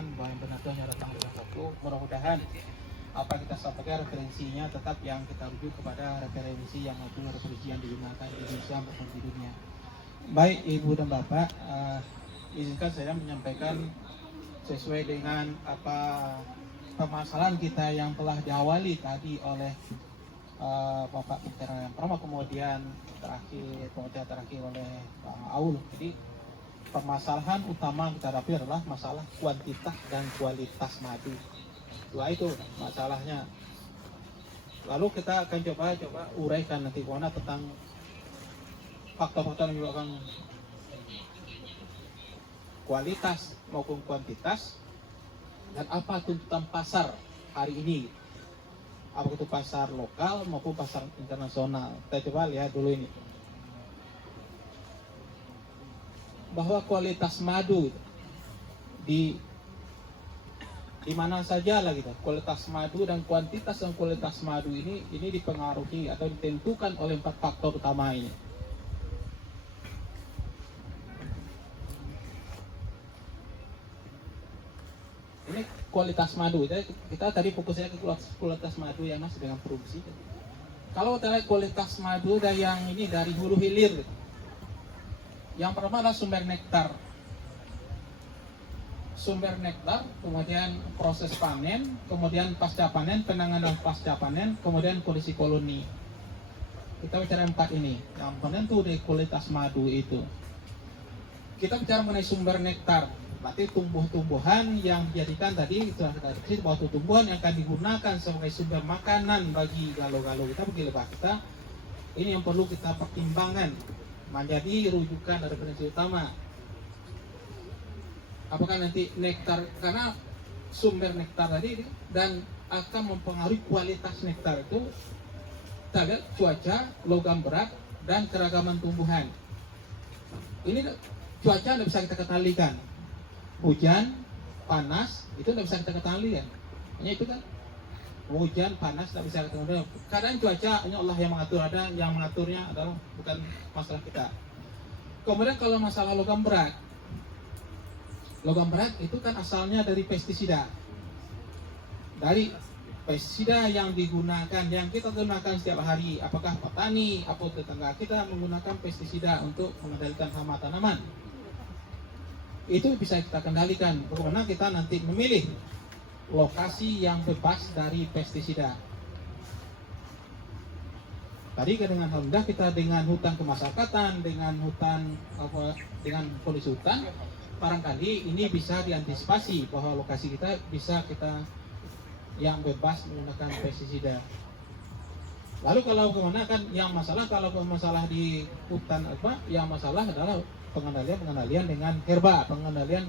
menyampaikan bahwa yang benar itu hanya datang dari satu. Mudah-mudahan apa kita sampaikan referensinya tetap yang kita rujuk kepada referensi yang maupun referensi yang digunakan di Indonesia maupun di dunia. Baik Ibu dan Bapak, izinkan saya menyampaikan sesuai dengan apa permasalahan kita yang telah diawali tadi oleh Bapak Peter yang pertama, kemudian terakhir oleh Pak Aul. Jadi permasalahan utama kita hadapi adalah masalah kuantitas dan kualitas madu. Itu masalahnya. Lalu kita akan coba uraikan nanti tentang faktor-faktor yang menyebabkan kualitas maupun kuantitas, dan apa tuntutan pasar hari ini, apakah itu pasar lokal maupun pasar internasional. Kita coba lihat dulu ini, bahwa kualitas madu di mana saja lah gitu, kualitas madu dan kuantitas dan kualitas madu ini dipengaruhi atau ditentukan oleh 4 faktor utama ini. Ini kualitas madu, kita tadi fokusnya ke kualitas madu yang masih dengan produksi. Kalau kita lihat kualitas madu dari yang ini dari hulu hilir gitu. Yang pertama adalah sumber nektar, kemudian proses panen, kemudian pasca panen, penanganan pasca panen, kemudian kondisi koloni. Kita bicara 4 ini, yang penentu dari kualitas madu itu. Kita bicara mengenai sumber nektar, berarti tumbuh-tumbuhan yang dijadikan tadi sudah kita diskusi bahwa tumbuhan yang akan digunakan sebagai sumber makanan bagi galau-galau kita, bagi lebah kita. Ini yang perlu kita pertimbangkan menjadi rujukan dari referensi utama. Apakah nanti nektar, karena sumber nektar tadi dan akan mempengaruhi kualitas nektar itu, kita lihat cuaca, logam berat, dan keragaman tumbuhan. Ini cuaca tidak bisa kita kendalikan. Hujan, panas, itu tidak bisa kita kendalikan. Hanya itu kan, hujan, panas tidak bisa kita kendalikan. Keadaan cuaca hanya Allah yang mengatur, ada yang mengaturnya adalah bukan masalah kita. Kemudian kalau masalah logam berat itu kan asalnya dari pestisida. Dari pestisida yang digunakan, yang kita gunakan setiap hari, apakah petani atau tetangga kita menggunakan pestisida untuk mengendalikan hama tanaman, itu bisa kita kendalikan. Bagaimana kita nanti memilih lokasi yang bebas dari pestisida. Tadi dengan alhamdulillah kita dengan hutan kemasyarakatan, dengan polisi hutan, barangkali ini bisa diantisipasi bahwa lokasi kita bisa kita yang bebas menggunakan pestisida. Lalu kalau kemana kan yang masalah, kalau masalah di hutan yang masalah adalah pengendalian dengan herba, pengendalian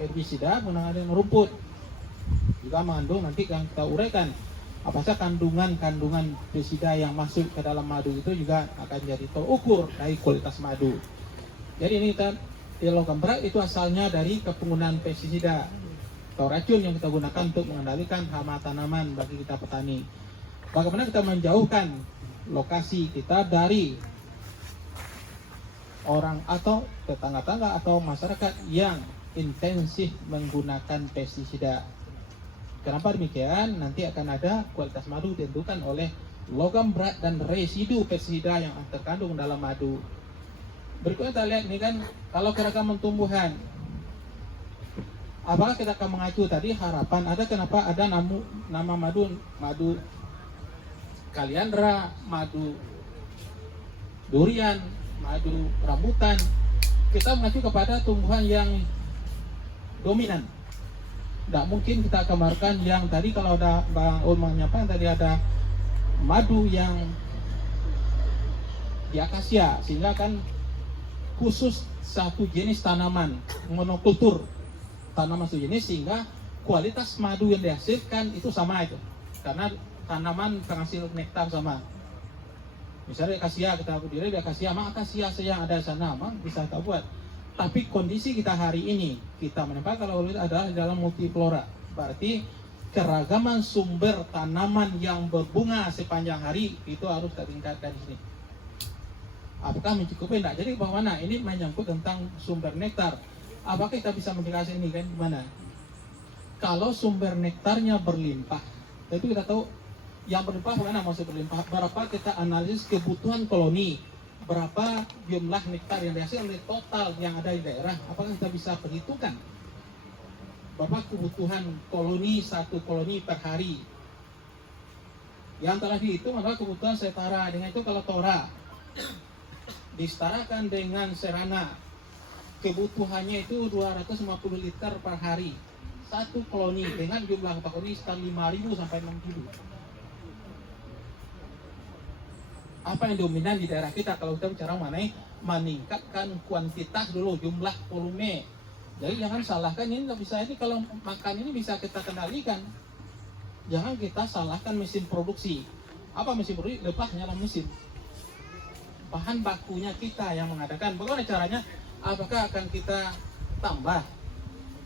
herbisida, pengendalian rumput. Juga mengandung nanti yang kita uraikan apa saja kandungan pestisida yang masuk ke dalam madu, itu juga akan jadi terukur dari kualitas madu. Jadi ini kita logam berat itu asalnya dari penggunaan pestisida atau racun yang kita gunakan untuk mengendalikan hama tanaman bagi kita petani. Bagaimana kita menjauhkan lokasi kita dari orang atau tetangga-tangga atau masyarakat yang intensif menggunakan pestisida. Kenapa demikian? Nanti akan ada kualitas madu ditentukan oleh logam berat dan residu pestisida yang terkandung dalam madu. Berikutnya kita lihat ini kan, kalau keragaman tumbuhan, apakah kita akan mengacu tadi harapan ada, kenapa ada nama madu kaliandra, madu durian, madu rambutan. Kita mengacu kepada tumbuhan yang dominan. Tidak mungkin kita gambarkan yang tadi, kalau ada Bang Ul menyampaikan tadi ada madu yang di akasia, sehingga kan khusus satu jenis tanaman, monokultur tanaman satu jenis, sehingga kualitas madu yang dihasilkan itu sama itu, karena tanaman penghasil nektar sama. Misalnya akasia, kita berdiri di akasia, maka akasia yang ada di sana memang bisa kita buat. Tapi kondisi kita hari ini, kita menempatkan kalau itu adalah dalam multiflora, berarti keragaman sumber tanaman yang berbunga sepanjang hari itu harus kita tingkatkan di sini. Apakah mencukupi? Tidak. Jadi bagaimana? Ini menyangkut tentang sumber nektar. Apakah kita bisa menjelaskan ini kan gimana? kalau sumber nektarnya berlimpah. Tapi kita tahu yang berlimpah mana maksud berlimpah? Berapa kita analisis kebutuhan koloni, berapa jumlah nektar yang dihasilkan dari total yang ada di daerah. Apakah kita bisa perhitungkan berapa kebutuhan koloni, satu koloni per hari? Yang telah dihitung adalah kebutuhan setara. Dengan itu kalau tora disetarakan dengan serana, kebutuhannya itu 250 liter per hari. Satu koloni dengan jumlah koloni sekitar 5.000 sampai 6.000. Apa yang dominan di daerah kita kalau kita bicara mengenai meningkatkan kuantitas dulu, jumlah volume. Jadi jangan salahkan ini nggak bisa, ini kalau makan ini bisa kita kendalikan. Jangan kita salahkan mesin produksi. Apa mesin produksi? Lepas nyala mesin. Bahan bakunya kita yang mengadakan. Bagaimana caranya? Apakah akan kita tambah?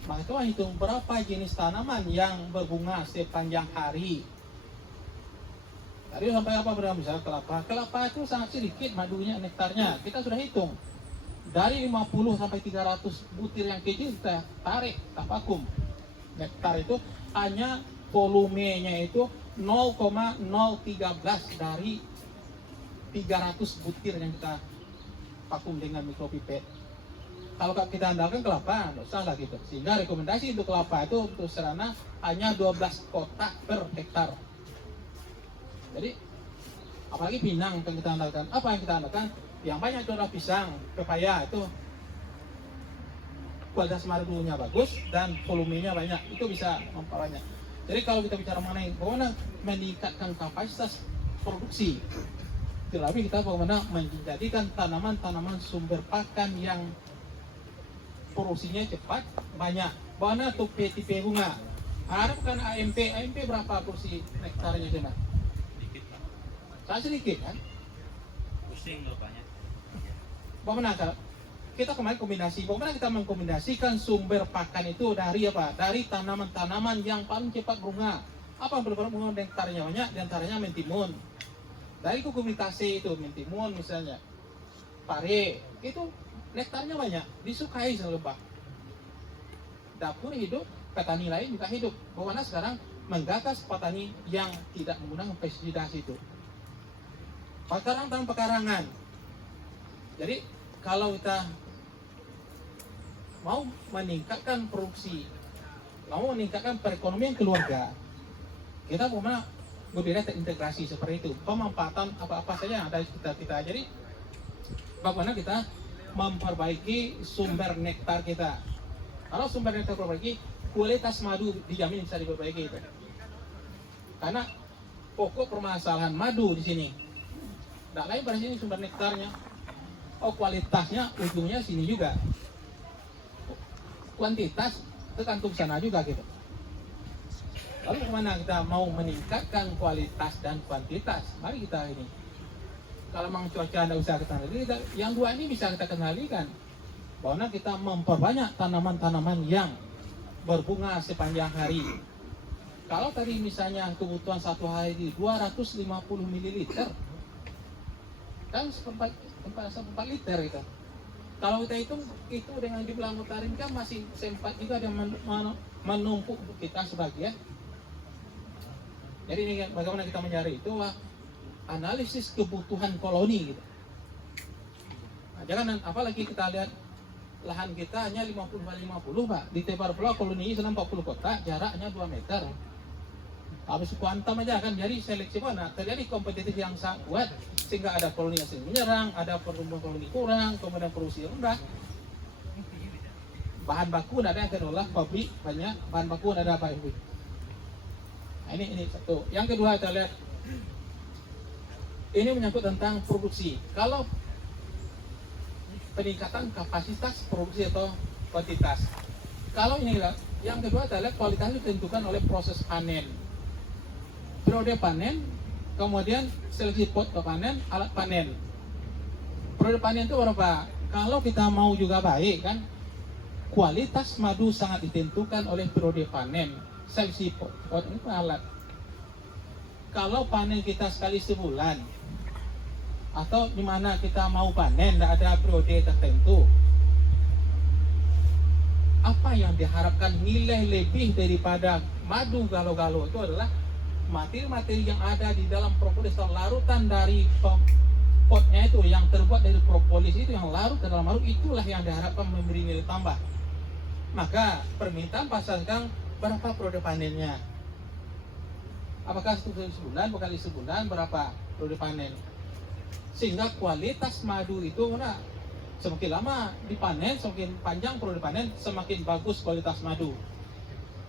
Maka itu hitung berapa jenis tanaman yang berbunga sepanjang hari. Tadi sampai apa berapa? Misalnya kelapa. Kelapa itu sangat sedikit madunya, nektarnya. Kita sudah hitung. Dari 50 sampai 300 butir yang kecil kita tarik, kita vakum. Nektar itu hanya volumenya itu 0,013 dari 300 butir yang kita vakum dengan mikropipet. Kalau kita andalkan kelapa, tidak usah lah gitu. Sehingga rekomendasi untuk kelapa itu untuk serana hanya 12 kotak per hektar. Jadi, apalagi pinang yang kita andalkan. Apa yang kita andalkan? Yang banyak itu adalah pisang, pepaya itu kualitas madunya bagus dan volumenya banyak. Itu bisa memperbanyak. Jadi kalau kita bicara mengenai bagaimana meningkatkan kapasitas produksi, terlebih kita bagaimana menjadikan tanaman-tanaman sumber pakan yang produksinya cepat, banyak. Bagaimana untuk tipe bunga? Ada bukan AMP? AMP berapa produksi nektarnya sana? Sangat sedikit kan? Pusing bapaknya. Bagaimana kita kemarin kombinasi? Bagaimana kita mengkombinasikan sumber pakan itu dari apa? Dari tanaman-tanaman yang paling cepat bunga. Apa yang berbunga nektarnya banyak? Di antaranya mentimun. Dari komunitas itu mentimun misalnya, pare itu nektarnya banyak, disukai selebah. Dapur hidup, petani lain juga hidup. Bagaimana sekarang menggagas petani yang tidak menggunakan pestisida itu? Pekarangan. Jadi kalau kita mau meningkatkan produksi, mau meningkatkan perekonomian keluarga, kita bagaimana berbeda terintegrasi seperti itu. Pemanfaatan apa-apa saja yang ada di sekitar kita. Jadi bagaimana kita memperbaiki sumber nektar kita. Kalau sumber nektar diperbaiki, kualitas madu dijamin bisa diperbaiki itu. Karena pokok permasalahan madu di sini, tidak lain pada sini sumber nektarnya. Oh, kualitasnya ujungnya sini juga. Kuantitas tergantung sana juga gitu. Lalu kemana kita mau meningkatkan kualitas dan kuantitas? Mari kita ini. Kalau memang cuaca tidak bisa kita kendalikan, yang dua ini bisa kita kendalikan. Bahwa kita memperbanyak tanaman-tanaman yang berbunga sepanjang hari. Kalau tadi misalnya kebutuhan satu hari di 250 ml, kan 4 liter itu. Kalau kita hitung itu dengan jumlah anggota kan masih sempat juga ada menumpuk untuk kita sebagian. Jadi ini bagaimana kita mencari itu analisis kebutuhan koloni gitu. Nah, jangan apalagi kita lihat lahan kita hanya 50-50 Pak. Di Tepar Pulau koloni 40 kotak, jaraknya 2 meter. Habis kuantum aja kan, jadi seleksi mana? Terjadi kompetitif yang sangat kuat sehingga ada koloni yang sering menyerang, ada pertumbuhan koloni kurang, kemudian produksi rendah. Bahan baku ada yang kedua pabrik banyak, bahan baku ada apa ibu? Nah, ini satu. Yang kedua kita lihat ini menyangkut tentang produksi. Kalau peningkatan kapasitas produksi atau kuantitas. Kalau ini yang kedua kita lihat kualitas itu ditentukan oleh proses panen. Periode panen, kemudian seleksi pot ke panen, alat panen. Periode panen itu berapa? Kalau kita mau juga baik kan, kualitas madu sangat ditentukan oleh periode panen. Seleksi pot itu alat. Kalau panen kita sekali sebulan, atau di mana kita mau panen, tidak ada periode tertentu. apa yang diharapkan nilai lebih daripada madu galo-galo itu adalah materi-materi yang ada di dalam propolis atau larutan dari potnya itu yang terbuat dari propolis itu yang larut ke dalam madu, itulah yang diharapkan memberi nilai tambah. Maka permintaan pasar sekarang berapa periode panennya? Apakah sebulan, berkali sebulan, berapa periode panen? Sehingga kualitas madu itu mana? Semakin lama dipanen, semakin panjang periode panen, semakin bagus kualitas madu.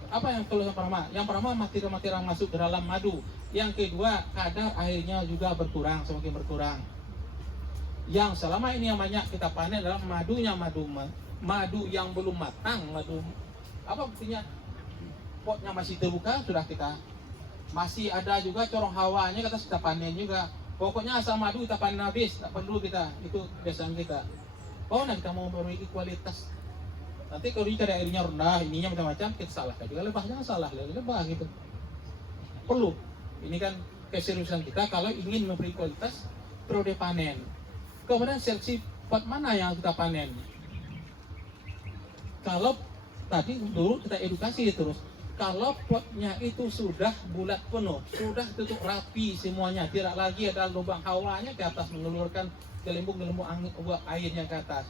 Apa yang pertama? Yang pertama, materi-materi yang masuk ke dalam madu. Yang kedua, kadar airnya juga berkurang, semakin berkurang. Yang selama ini yang banyak kita panen adalah madunya, madu yang belum matang, madu apa buktinya? Potnya masih terbuka, sudah kita masih ada juga corong hawanya, kita panen juga. Pokoknya asal madu kita panen habis, tak perlu kita, itu kebiasaan kita. Oh, nah kita mau memperbaiki kualitas. Nanti kalau ini kadar airnya rendah, ininya macam-macam, kita salahkan juga lebahnya, salah lebah gitu. Perlu. Ini kan keseriusan kita kalau ingin memberi kualitas periode panen. Kemudian seleksi pot mana yang kita panen. Kalau tadi dulu kita edukasi terus, kalau potnya itu sudah bulat penuh, sudah tutup rapi semuanya, tidak lagi ada lubang hawanya ke atas mengeluarkan gelembung-gelembung angin uap airnya ke atas.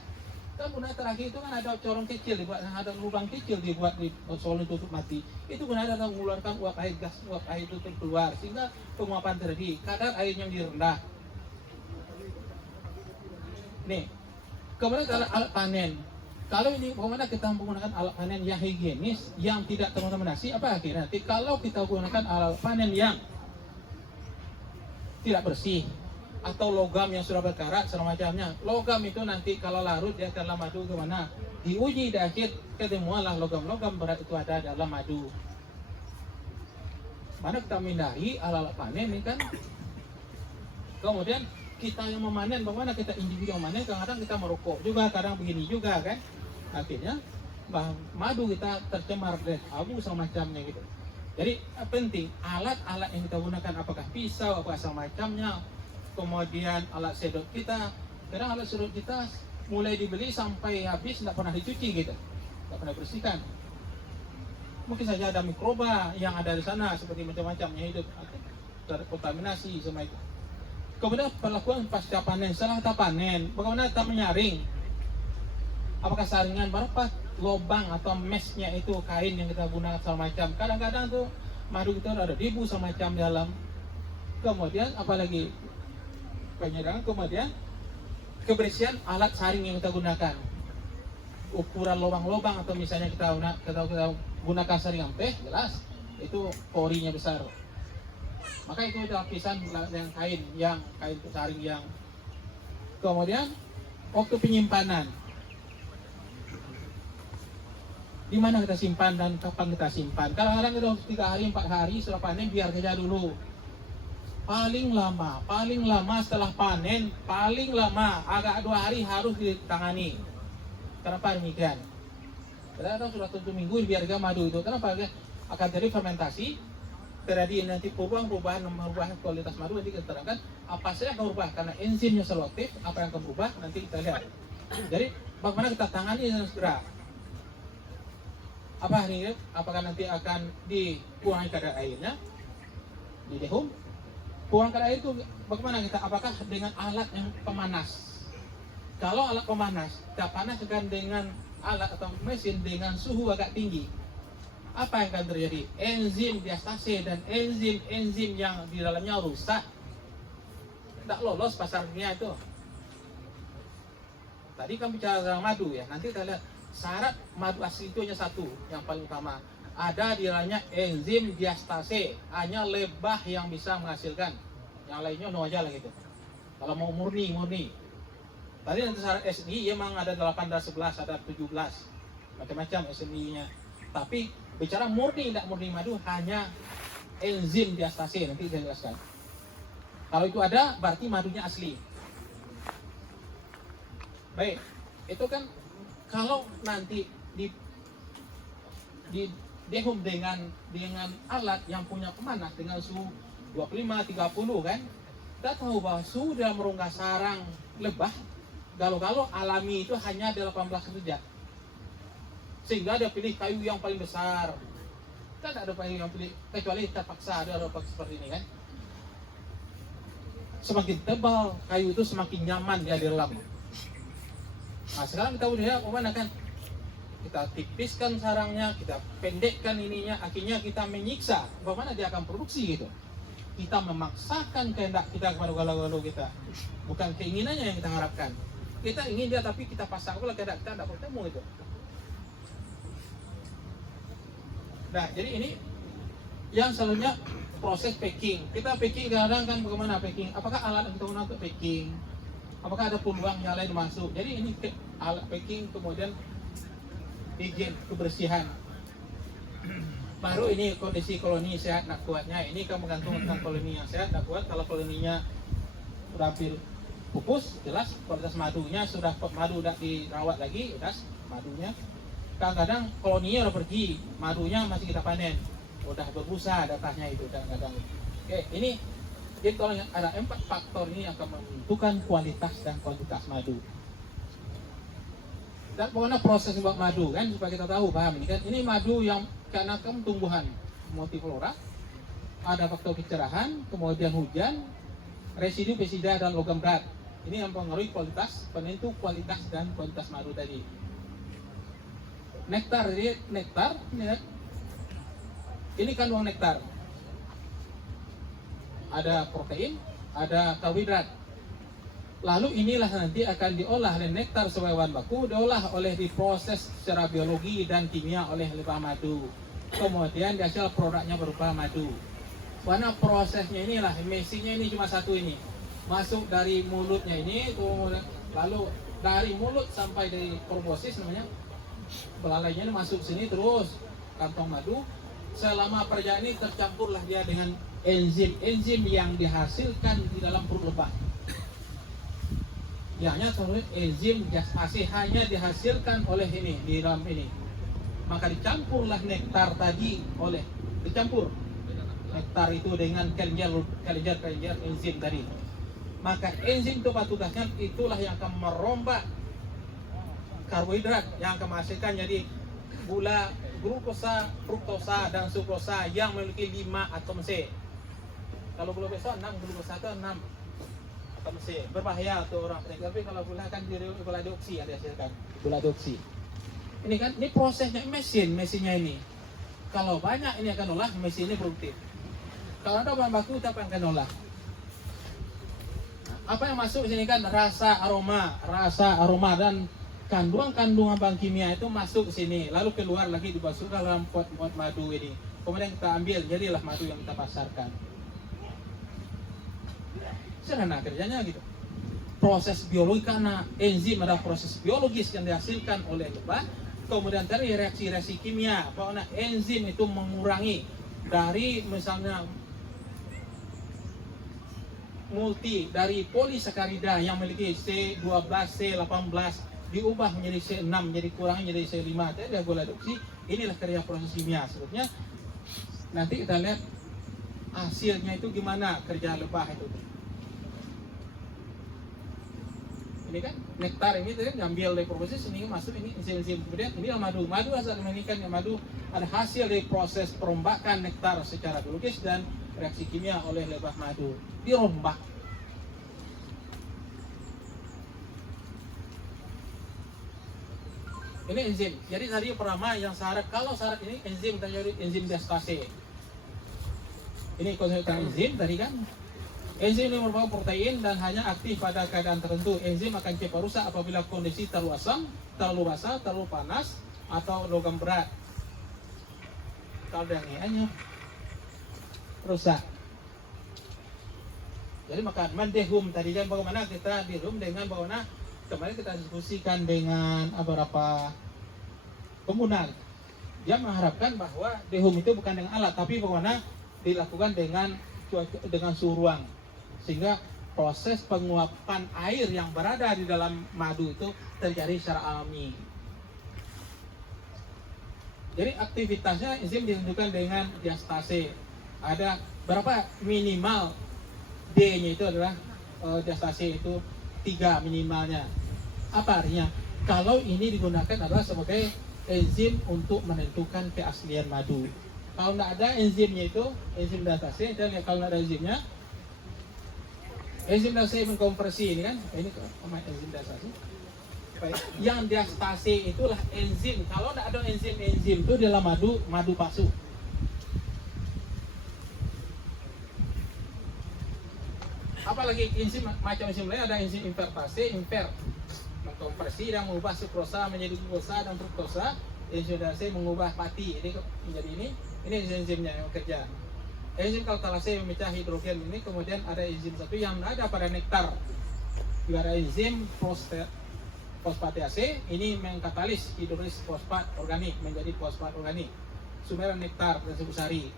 Kemudian terakhir itu kan ada corong kecil dibuat, ada lubang kecil dibuat di solid tutup mati. Itu kemudian ada mengeluarkan uap air, gas uap air itu keluar sehingga penguapan terjadi. Kadar airnya menjadi rendah. Nih, kemudian kalau alat panen. Kalau ini bagaimana kita menggunakan alat panen yang higienis, yang tidak terkontaminasi, apa akhirnya? Nanti kalau kita gunakan alat panen yang tidak bersih, atau logam yang sudah berkarat semacamnya. Logam itu nanti kalau larut dia dalam madu kemana? Diuji di akhir ketemuanlah logam-logam berat itu ada dalam madu. Mana kita menghindari alat panen ini kan? Kemudian kita yang memanen, bagaimana kita individu yang memanen? Kadang-kadang kita merokok juga, kadang begini juga kan? Akhirnya madu kita tercemar oleh abu semacamnya gitu. Jadi penting alat-alat yang kita gunakan, apakah pisau, apakah semacamnya. Kemudian alat sedot kita, kadang alat sedot kita mulai dibeli sampai habis tidak pernah dicuci gitu, tidak pernah bersihkan. Mungkin saja ada mikroba yang ada di sana seperti macam-macam yang hidup terkontaminasi sama itu. Kemudian perlakuan pasca panen, setelah kita panen, bagaimana kita menyaring? Apakah saringan berapa lubang atau mesnya itu kain yang kita gunakan semacam? Kadang-kadang tuh madu kita ada debu semacam dalam. Kemudian apalagi penyerangan, kemudian kebersihan alat saring yang kita gunakan, ukuran lubang-lubang atau misalnya kita gunakan saringan teh, jelas itu porinya besar, maka itu lapisan yang kain saring yang. Kemudian waktu penyimpanan, di mana kita simpan dan kapan kita simpan. Kadang-kadang itu 3 hari 4 hari setelah panen biar saja dulu. Paling lama setelah panen, paling lama agak 2 hari harus ditangani. Kenapa demikian? Karena sudah 7 minggu biar dia madu itu. Kenapa? Akan terjadi fermentasi, terjadi nanti perubahan merubah kualitas madu. Nanti kita terangkan apa saja yang akan berubah karena enzimnya selektif. Apa yang akan berubah nanti kita lihat. Jadi bagaimana kita tangani dengan segera? Apa ini? Apakah nanti akan dikurangi kadar airnya di dehum? Kurang kadar air itu bagaimana kita? Apakah dengan alat yang pemanas? Kalau alat pemanas, kita panaskan dengan alat atau mesin dengan suhu agak tinggi, apa yang akan terjadi? Enzim diastase dan enzim yang di dalamnya rusak, tidak lolos pasar dunia itu. Tadi kan bicara tentang madu ya, nanti kita lihat syarat madu asli itu hanya satu, yang paling utama. Ada di dalamnya enzim diastase, hanya lebah yang bisa menghasilkan. Yang lainnya no aja lah gitu. Kalau mau murni. Tadi nanti syarat SNI memang ada 8, ada 11, ada 17. Macam-macam SNI-nya. Tapi bicara murni, tidak murni madu, hanya enzim diastase, nanti saya jelaskan. Kalau itu ada, berarti madunya asli. Baik, itu kan kalau nanti di dehum dengan alat yang punya pemanas dengan suhu 25-30 kan, kita tahu bahwa suhu dalam rongga sarang lebah kalau alami itu hanya 18 derajat. sehingga dia pilih kayu yang paling besar. Kan ada kayu yang pilih, kecuali terpaksa ada seperti ini kan. Semakin tebal kayu itu semakin nyaman dia di dalam. Nah sekarang kita udah mana kan, kita tipiskan sarangnya, kita pendekkan ininya, akhirnya kita menyiksa. Bagaimana dia akan produksi gitu? Kita memaksakan kehendak kita kepada galau-galau kita, bukan keinginannya yang kita harapkan. Kita ingin dia tapi kita pasang pula kehendak kita tidak bertemu itu. Nah jadi ini yang selanjutnya proses packing. Kita packing kadang kan bagaimana packing? Apakah alat yang kita gunakan untuk packing? Apakah ada peluang yang lain masuk? Jadi ini alat packing, kemudian higien, kebersihan. Baru ini kondisi koloni sehat nak kuatnya. Ini kan bergantung tentang koloni yang sehat nak kuat. Kalau koloninya sudah hampir pupus, jelas kualitas madunya sudah madu tidak dirawat lagi, jelas madunya. Kadang-kadang koloninya udah pergi, madunya masih kita panen, udah berbusa datanya itu kadang-kadang. Oke, ini jadi kalau ada 4 faktor ini yang akan menentukan kualitas dan kuantitas madu. Dan bagaimana proses buat madu kan supaya kita tahu paham ini kan. Ini madu yang karena tumbuhan multiflora, ada faktor kecerahan, kemudian hujan, residu pestisida dan logam berat. Ini yang mempengaruhi kualitas, penentu kualitas dan kuantitas madu tadi. Nektar, jadi nektar ini kandungan nektar. Ada protein, ada karbohidrat. Lalu inilah nanti akan diolah oleh nektar sebagai bahan baku, diolah oleh diproses secara biologi dan kimia oleh lebah madu. Kemudian dihasil produknya berupa madu. Karena prosesnya inilah, mesinnya ini cuma satu ini. Masuk dari mulutnya ini, lalu dari mulut sampai dari proboscis namanya, belalainya ini masuk sini terus kantong madu. Selama perjalanan ini tercampurlah dia dengan enzim yang dihasilkan di dalam perut lebah. Ya, hanya enzim gastase hanya dihasilkan oleh ini di dalam ini. Maka dicampurlah nektar tadi dicampur nektar itu dengan kelenjar enzim tadi. Maka enzim itu tugasnya itulah yang akan merombak karbohidrat yang akan menghasilkan jadi gula, glukosa, fruktosa dan sukrosa yang memiliki 5 atom C. Kalau glukosa 6, glukosa itu 6 atom C. Berbahaya untuk orang penyakit. Tapi kalau gula kan gula dioksi yang dihasilkan, gula dioksi. Ini kan ini prosesnya mesinnya ini. Kalau banyak ini akan olah, mesin ini produktif. Kalau ada bahan baku apa yang akan olah? Apa yang masuk sini kan rasa aroma dan kandungan bahan kimia itu masuk ke sini, lalu keluar lagi dimasukkan dalam pot madu ini. Kemudian kita ambil, jadilah madu yang kita pasarkan. Sederhana kerjanya gitu. Proses biologi karena enzim adalah proses biologis yang dihasilkan oleh lebah. Kemudian tadi reaksi-reaksi kimia, karena enzim itu mengurangi dari misalnya dari polisakarida yang memiliki C12, C18 diubah menjadi C6, jadi kurang menjadi C5. Jadi gula dioksi. Inilah kerja proses kimia sebetulnya. Nanti kita lihat hasilnya itu gimana kerja lebah itu. Ini kan nektar ini tadi diambil dari proses ini masuk ini enzim. Kemudian ini madu asal memiliki madu ada hasil dari proses perombakan nektar secara biologis dan reaksi kimia oleh lebah madu dirombak. Ini enzim. Jadi tadi pertama yang syarat, kalau syarat ini enzim kita jadi enzim diastase. Ini konsep enzim tadi kan. Enzim ini merupakan protein dan hanya aktif pada keadaan tertentu. Enzim akan cepat rusak apabila kondisi terlalu asam, terlalu basah, terlalu panas, atau logam berat. Kalau hanya rusak. Jadi maka mendehum tadi kan bagaimana kita dihum dengan bagaimana kemarin kita diskusikan dengan beberapa pengguna. Dia mengharapkan bahwa dehum itu bukan dengan alat, tapi bagaimana dilakukan dengan suhu ruang, sehingga proses penguapan air yang berada di dalam madu itu terjadi secara alami. Jadi aktivitasnya enzim ditentukan dengan diastase. Ada berapa minimal D-nya itu adalah diastase itu 3 minimalnya. Apa artinya? Kalau ini digunakan adalah sebagai enzim untuk menentukan keaslian madu. Kalau nggak ada enzimnya itu, enzim diastase, kita lihat kalau nggak ada enzimnya, enzim diastase mengkonversi ini kan, ini apa enzim diastase? Yang diastase itulah enzim. Kalau nggak ada enzim itu dalam madu palsu. Apalagi enzim macam enzim lain, ada enzim invertase, mengkonversi dan mengubah sukrosa menjadi glukosa dan fruktosa. Enzim diastase mengubah pati ini menjadi ini enzimnya yang bekerja. Enzim kalkalase memecah hidrogen ini, kemudian ada enzim satu yang ada pada nektar. Juga ada enzim fosfatase, ini mengkatalis hidrolis fosfat organik menjadi fosfat organik. Sumber nektar dan serbuk sari.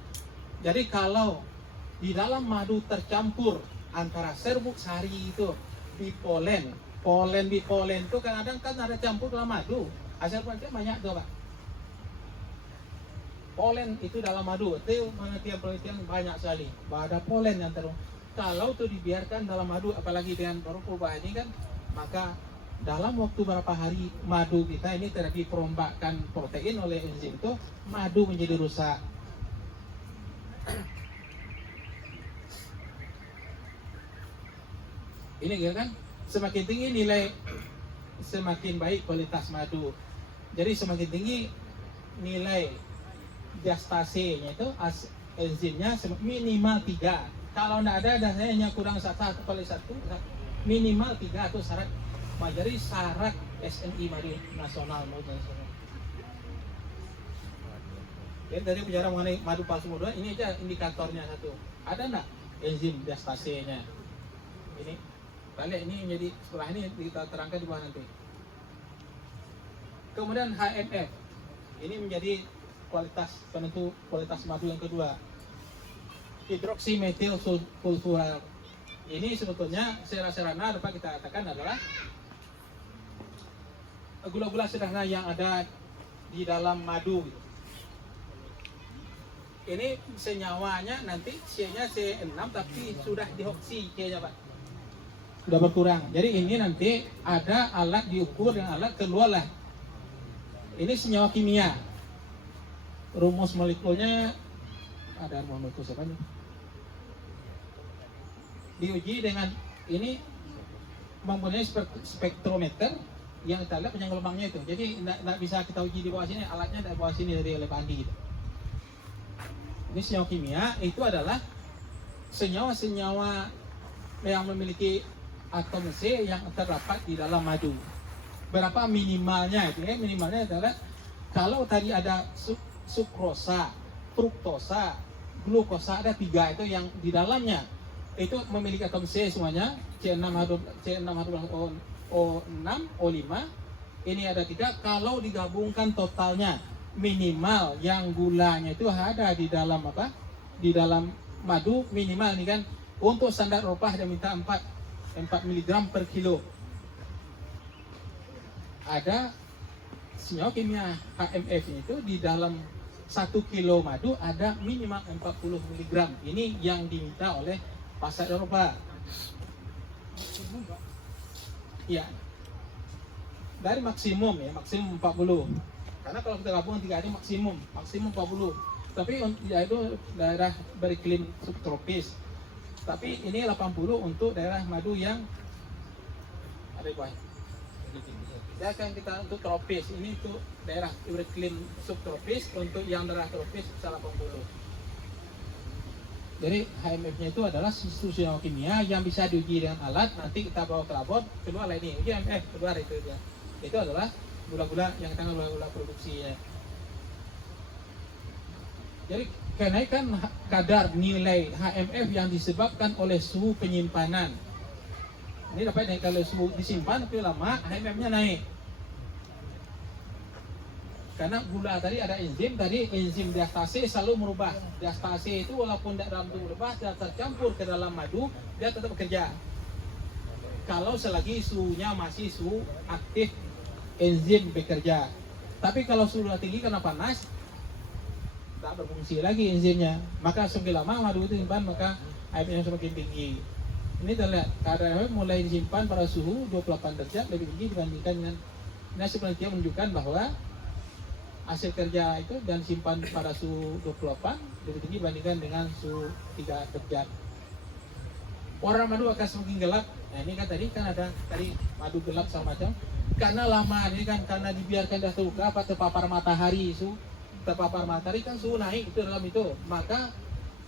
Jadi kalau di dalam madu tercampur antara serbuk sari itu bipolen, bipolen itu kadang kan ada campur dalam madu. Hasil banyak tuh Pak. Polen itu dalam madu, itu penelitian banyak sekali. Ada polen yang kalau itu dibiarkan dalam madu, apalagi dengan baru perubahan ini kan, maka dalam waktu berapa hari madu kita ini terjadi perombakan protein oleh enzim itu, madu menjadi rusak. Ini kan semakin tinggi nilai, semakin baik kualitas madu. Jadi semakin tinggi nilai diastasenya itu enzimnya minimal 3. Kalau tidak ada dasarnya kurang 1 minimal 3 itu syarat. Jadi syarat SNI madu nasional maupun nasional. Jadi tadi bicara mengenai madu palsu madu, ini aja indikatornya satu. Ada enggak enzim diastasenya? Ini balik ini menjadi setelah ini kita terangkan di bawah nanti. Kemudian HMF. Ini menjadi penentu kualitas madu yang kedua. Hidroksimetil sulfural. Ini sebetulnya sederhana dapat kita katakan adalah gula-gula sederhana yang ada di dalam madu. Ini senyawanya nanti C-nya C6 tapi sudah dioksi C-nya Pak. Sudah berkurang. Jadi ini nanti ada alat diukur dan alat keluarlah. Ini senyawa kimia. Rumus molekulnya ada molekul siapa nih? Diuji dengan ini mempunyai spektrometer yang kita lihat panjang gelombangnya itu. Jadi tidak bisa kita uji di bawah sini, alatnya di bawah sini dari oleh Pak Andi. Ini senyawa kimia itu adalah senyawa-senyawa yang memiliki atom C yang terdapat di dalam madu. Berapa minimalnya itu ya? Minimalnya adalah kalau tadi ada sukrosa, fruktosa, glukosa, ada 3 itu yang di dalamnya itu memiliki atom C semuanya, C6H12O6, O5. Ini ada 3. Kalau digabungkan totalnya minimal yang gulanya itu ada di dalam apa? Di dalam madu minimal nih kan. Untuk standar Eropa dia minta 4 mg per kilo. Ada senyawa kimia HMF itu di dalam 1 kilo madu ada minimal 40 mg. Ini yang diminta oleh pasar Eropa. Ya. Dari maksimum 40. Karena kalau kita gabung 3 ini maksimum 40. Tapi ya itu daerah beriklim subtropis. Tapi ini 80 untuk daerah madu yang ada di bawah. Ya kan kita untuk tropis, ini untuk daerah beriklim subtropis, untuk yang daerah tropis bisa 80. Jadi HMF-nya itu adalah susu senyawa kimia yang bisa diuji dengan alat. Nanti kita bawa ke labor, keluar ini uji HMF, keluar itu dia. Itu adalah gula-gula yang kita gula-gula produksinya. Jadi kenaikan kadar nilai HMF yang disebabkan oleh suhu penyimpanan. Ini dapat naik kalau suhu disimpan tapi lama, HMF-nya naik. Karena gula tadi ada enzim diastase selalu merubah. Diastase itu walaupun tidak dalam tubuh berubah, tidak tercampur ke dalam madu, dia tetap bekerja. Kalau selagi suhunya masih suhu aktif, enzim bekerja. Tapi kalau suhu tinggi karena panas, tak berfungsi lagi enzimnya. Maka semakin lama madu itu simpan, maka HMF semakin tinggi. Ini kita lihat, kadar HMF mulai disimpan pada suhu 28 derajat lebih tinggi dibandingkan dengan hasil penelitian menunjukkan bahwa hasil kerja itu dan simpan pada suhu 28 lebih tinggi dibandingkan dengan suhu 3 derajat. Warna madu akan semakin gelap. Nah ini kan tadi kan ada tadi madu gelap sama macam. Karena lama ini kan karena dibiarkan dah terbuka apa terpapar matahari terpapar matahari kan suhu naik itu dalam itu, maka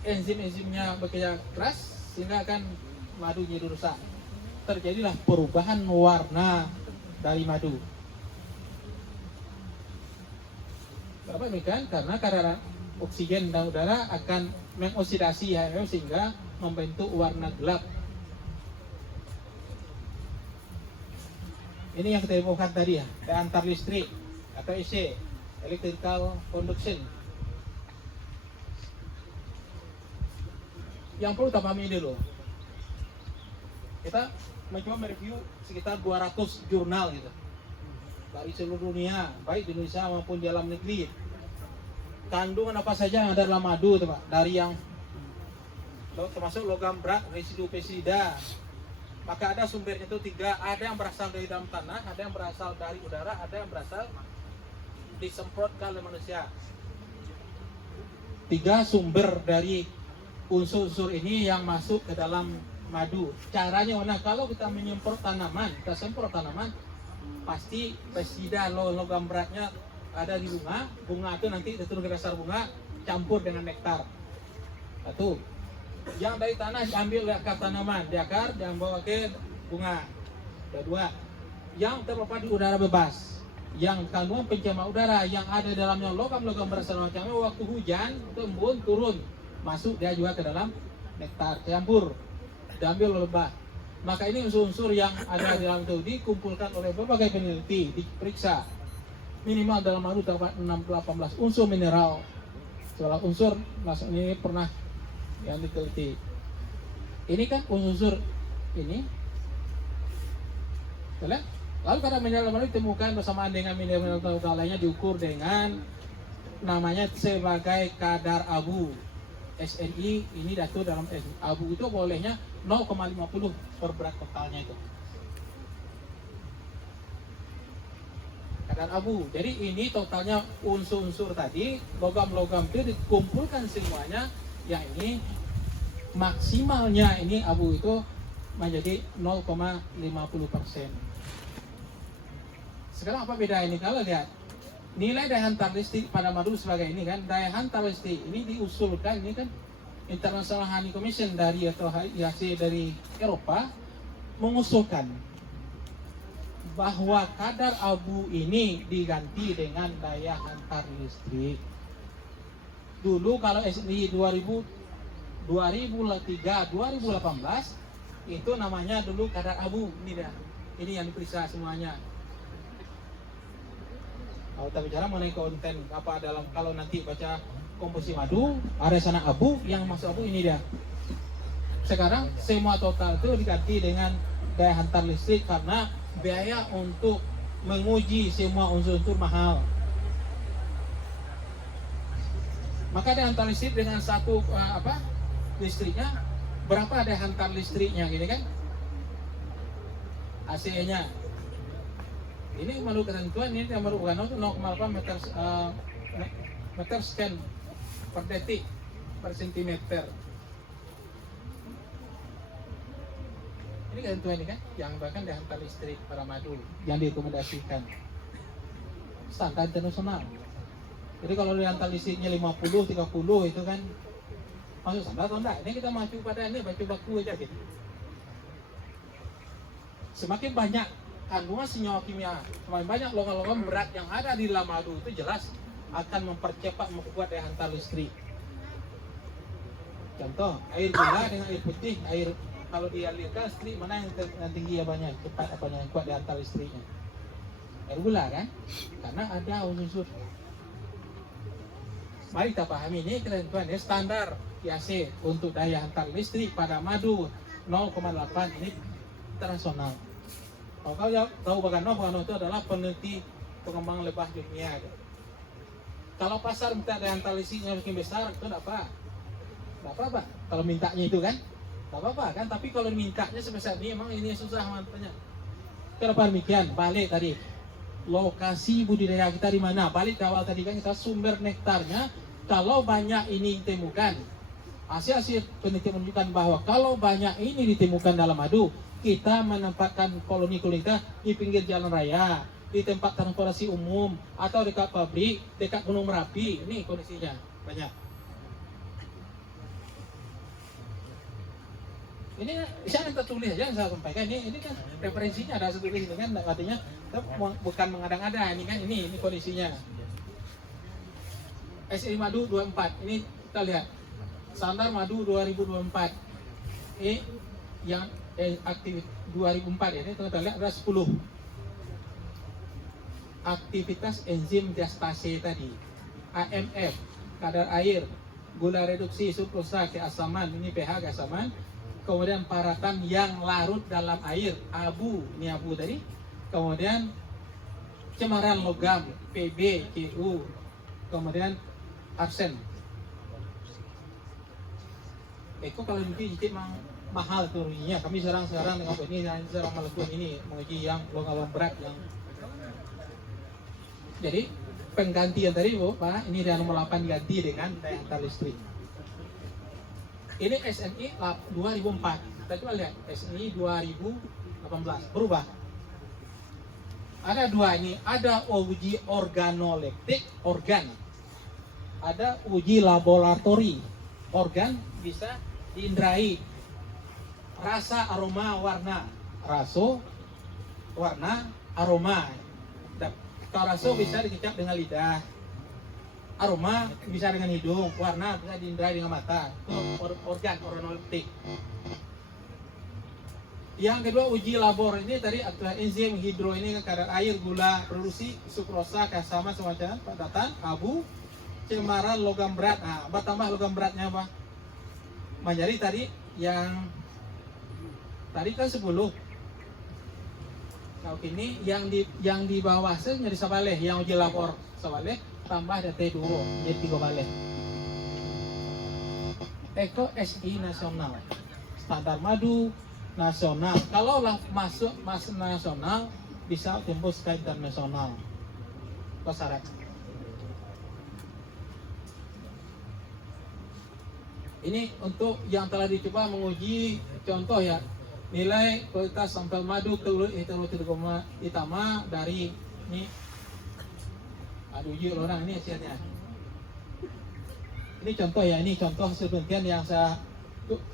enzim-enzimnya bekerja keras sehingga akan madu jadi rusak. Terjadilah perubahan warna dari madu. Kenapa demikian? Karena kadar oksigen dan udara akan mengoksidasi HMO sehingga membentuk warna gelap. Ini yang kita infokan tadi ya, daya antar listrik atau EC, electrical conduction. Yang perlu kita pahami dulu, kita mencoba mereview sekitar 200 jurnal gitu dari seluruh dunia, baik di Indonesia maupun di dalam negeri. Kandungan apa saja yang ada dalam madu, tuh, Pak? Dari yang termasuk logam berat, residu pestisida. Maka ada sumbernya itu 3, ada yang berasal dari dalam tanah, ada yang berasal dari udara, ada yang berasal disemprotkan oleh manusia. 3 sumber dari unsur-unsur ini yang masuk ke dalam madu. Caranya mana? Kalau kita menyemprot tanaman, kita semprot tanaman, pasti pestisida logam beratnya ada di bunga itu nanti turun ke dasar bunga campur dengan nektar. Satu. Yang dari tanah diambil dari akar tanaman, di akar yang bawa ke bunga. Kedua, yang terpapar di udara bebas, yang kandungan pencemar udara yang ada dalamnya logam-logam berasal macamnya waktu hujan itu embun turun masuk dia juga ke dalam nektar campur diambil lebah. Maka ini unsur-unsur yang ada di dalam itu dikumpulkan oleh berbagai peneliti, diperiksa. Minimal dalam madu terdapat 18 unsur mineral. Soal unsur masuk ini pernah yang diteliti. Ini kan unsur ini. Lihat. Lalu kadar mineral madu ditemukan bersamaan dengan mineral lainnya diukur dengan namanya sebagai kadar abu. SNI ini diatur dalam abu itu bolehnya 0,50 per berat totalnya itu. Kadar abu. Jadi ini totalnya unsur-unsur tadi, logam-logam itu dikumpulkan semuanya. Yang ini maksimalnya ini abu itu menjadi 0,50%. Sekarang apa beda ini? Kalau lihat nilai daya hantar listrik pada madu sebagai ini kan, daya hantar listrik ini diusulkan ini kan International Honey Commission dari atau IHC dari Eropa mengusulkan bahwa kadar abu ini diganti dengan daya hantar listrik. Dulu kalau SNI 2003 2018 itu namanya dulu kadar abu ini dah. Ini yang diperiksa semuanya. Kalau kita bicara mengenai konten apa dalam kalau nanti baca komposisi madu ada sana abu yang masuk abu ini dia. Sekarang semua total itu diganti dengan daya hantar listrik karena biaya untuk menguji semua unsur-unsur mahal. Maka daya hantar listrik dengan satu listriknya berapa daya hantar listriknya gini kan? AC-nya. Ini menurut ketentuan ini yang merupakan 0,8 meter scan per detik per sentimeter. Ini ketentuan ini kan yang bahkan dihantar listrik para madu yang direkomendasikan standar internasional. Jadi kalau dihantar listriknya 50, 30 itu kan masuk standar atau enggak? Ini kita maju pada ini baca baku aja gitu. Semakin banyak kandungan senyawa kimia, semakin banyak logam-logam berat yang ada di dalam madu itu jelas akan memperkuat daya hantar listrik. Contoh, air gula dengan air putih, air kalau dialirkan listrik mana yang tinggi ya banyak, cepat apa yang kuat daya hantar listriknya? Air gula kan? Karena ada unsur. Mari kita pahami ini ketentuan ya standar IAC untuk daya hantar listrik pada madu 0,8 ini internasional. Kalau kalian tahu Bogano itu adalah peneliti pengembang lebah dunia. Kalau pasar minta daya hantar listriknya makin besar, itu tidak apa-apa. Kalau mintanya itu kan, tidak apa-apa kan. Tapi kalau mintanya sebesar ini, emang ini susah mantunya. Kenapa demikian? Balik tadi. lokasi budidaya kita di mana. Balik ke awal tadi kan kita sumber nektarnya. Kalau banyak ini ditemukan, hasil penelitian menunjukkan bahwa kalau banyak ini ditemukan dalam madu, kita menempatkan koloni-koloni kita di pinggir jalan raya, di tempat transportasi umum, atau dekat pabrik, dekat Gunung Merapi. Ini kondisinya banyak. Ini saya minta tulis aja, saya sampaikan ini kan referensinya ada tulis ini kan, artinya kita bukan mengada-ngada, ini kan ini kondisinya. SI Madu 24, ini kita lihat standar Madu 2024. Ini yang aktif 2004 ini kita lihat ada 10 aktivitas enzim diastase tadi, AMF, kadar air, gula reduksi, sukrosa, keasaman, ini pH keasaman. Kemudian paratan yang larut dalam air, abu, ini abu tadi. Kemudian cemaran logam, Pb, Cu. Kemudian arsen. Eko kalau mungkin itu memang mahal turunnya. Kami sekarang dengan ini sedang melakukan ini menguji yang logam berat yang. Jadi penggantian tadi Pak, ini dari nomor 8 ganti dengan daya antar listrik. Ini SNI 2004. Kita coba lihat SNI 2018 berubah. Ada dua ini, ada uji organoleptik, organ. Ada uji laboratori, organ bisa diindrai. Rasa, aroma, warna. Raso, warna, aroma. Kalau raso bisa dicicap dengan lidah. Aroma bisa dengan hidung, warna bisa diindrai dengan mata. Itu organ organoleptik. Yang kedua uji labor ini tadi adalah enzim hidro ini kadar air, gula, produksi sukrosa, keasaman semacam padatan, abu, cemaran, logam berat. Nah, tambah logam beratnya apa? Menjadi tadi yang tadi kan 10. Nah, ini yang di bawah jadi sabaleh, yang uji labor sabaleh tambah ada T2 jadi 3 balik. Eko SI nasional, standar madu nasional. Kalau masuk nasional bisa tembus ke internasional. Itu syarat. Ini untuk yang telah dicoba menguji contoh ya, nilai kualitas sampel madu heterotilgoma itama dari ini. Aduh, orang ini hasilnya. Ini contoh ya, ini contoh hasil penelitian yang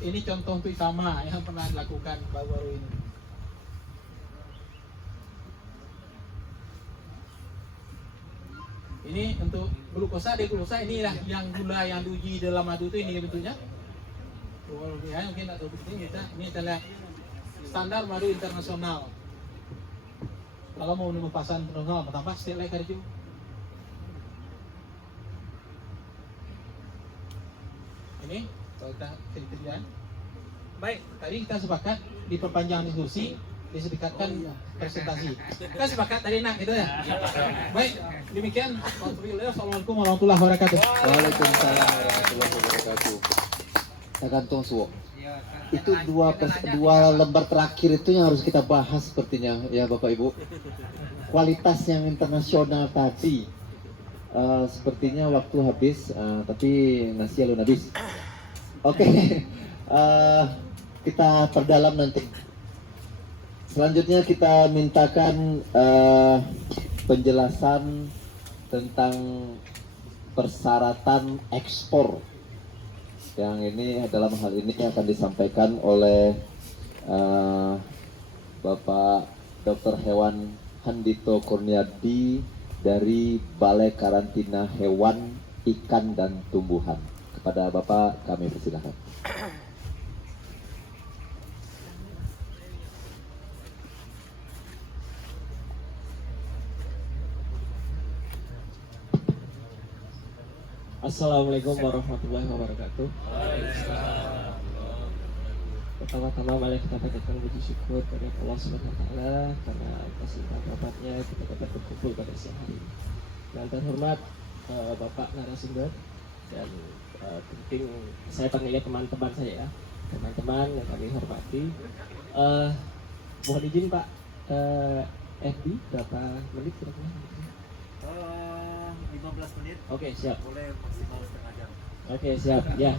ini contoh untuk Itama yang pernah dilakukan baru-baru ini. Ini untuk glukosa, deglukosa inilah yang gula yang diuji dalam madu itu ini bentuknya. Ya, mungkin atau begini kita ini adalah standar madu internasional. Kalau mau menemukan pasan internasional, tambah setiap lekar itu. Ini kalau kita cerita. Baik, tadi kita sepakat diperpanjang diskusi, disebutkan presentasi. Kita sepakat tadi nak gitu ya. Baik, demikian. Assalamualaikum warahmatullahi wabarakatuh. Waalaikumsalam warahmatullahi wabarakatuh. Tergantung suwo. Itu dua lembar terakhir itu yang harus kita bahas sepertinya ya Bapak Ibu. Kualitas yang internasional tadi. Sepertinya waktu habis, tapi nasi alun habis. Oke, kita perdalam nanti. Selanjutnya kita mintakan penjelasan tentang persyaratan ekspor. Yang ini dalam hal ini akan disampaikan oleh Bapak Dr. Hewan Handito Kurniadi dari Balai Karantina Hewan, Ikan dan Tumbuhan. Kepada Bapak kami persilakan. Assalamualaikum warahmatullahi wabarakatuh. Pertama-tama mari kita panjatkan puji syukur kepada Allah Subhanahu wa taala karena atas rahmatnya kita dapat berkumpul pada siang hari ini. Yang terhormat Bapak narasumber dan penting saya panggilnya teman-teman saya ya, teman-teman yang kami hormati. Mohon izin Pak, FD berapa menit kira-kira? 15 menit. Oke, siap. Boleh maksimal setengah jam. Oke, siap. Ya.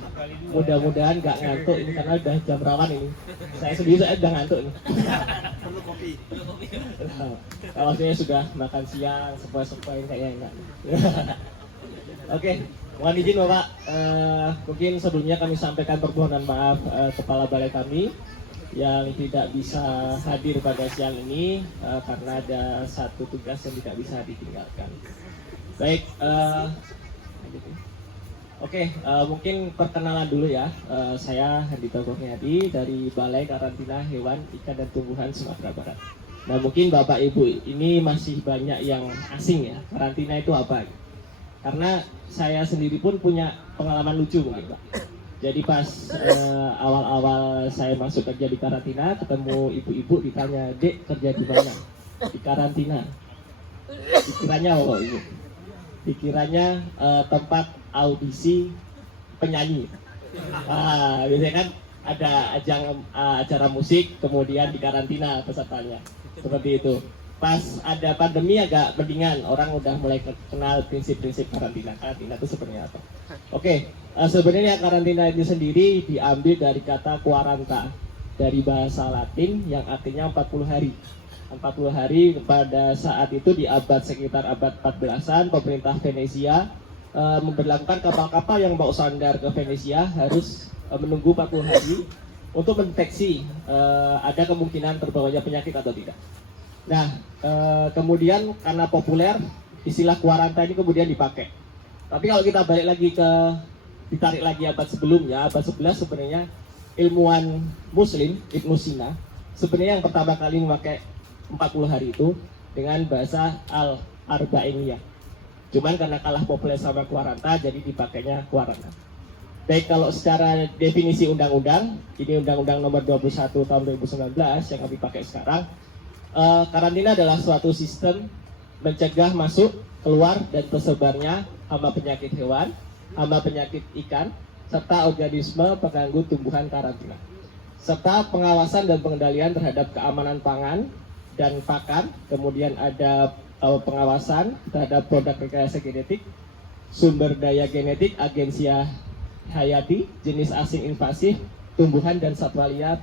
Mudah-mudahan nggak ngantuk ini karena udah jam rawan ini. Saya sendiri udah ngantuk ini. Perlu kopi. Kalau saya sudah makan siang, sepoi-sepoi kayaknya enak. Oke, mohon izin Bapak, mungkin sebelumnya kami sampaikan permohonan maaf Kepala Balai kami yang tidak bisa hadir pada siang ini karena ada satu tugas yang tidak bisa ditinggalkan. Baik, mungkin perkenalan dulu ya. Saya Handito Kurniadi dari Balai Karantina Hewan, Ikan dan Tumbuhan Sumatera Barat. Nah, mungkin Bapak Ibu ini masih banyak yang asing ya, karantina itu apa? Karena saya sendiri pun punya pengalaman lucu mungkin Pak. Jadi pas awal-awal saya masuk kerja di karantina, ketemu ibu-ibu ditanya, "Dek, kerja di mana?" "Di karantina." Dikiranya apa Ibu? Dikiranya tempat audisi penyanyi. Biasanya kan ada ajang acara musik, kemudian di karantina pesertanya. Seperti itu. Pas ada pandemi agak mendingan, orang udah mulai kenal prinsip-prinsip karantina. Karantina itu sebenarnya apa? Oke, sebenarnya karantina itu sendiri diambil dari kata quaranta, dari bahasa Latin yang artinya 40 hari. 40 hari pada saat itu di sekitar abad 14-an, pemerintah Venesia memberlakukan kapal-kapal yang mau sandar ke Venesia harus menunggu 40 hari untuk mendeteksi ada kemungkinan terbawanya penyakit atau tidak. Nah, kemudian karena populer, istilah quaranta ini kemudian dipakai. Tapi kalau kita ditarik lagi abad sebelumnya, abad 11 sebenarnya ilmuwan Muslim, Ibnu Sina, sebenarnya yang pertama kali memakai 40 hari itu dengan bahasa Al-Arba'iniyah. Cuman karena kalah populer sama quaranta, jadi dipakainya quaranta. Baik, kalau secara definisi undang-undang, ini Undang-Undang Nomor 21 Tahun 2019 yang kami pakai sekarang, karantina adalah suatu sistem mencegah masuk, keluar, dan tersebarnya hama penyakit hewan, hama penyakit ikan, serta organisme pengganggu tumbuhan karantina, serta pengawasan dan pengendalian terhadap keamanan pangan dan pakan. Kemudian ada pengawasan terhadap produk rekayasa genetik, sumber daya genetik, agensi hayati, jenis asing invasif, tumbuhan dan satwa liar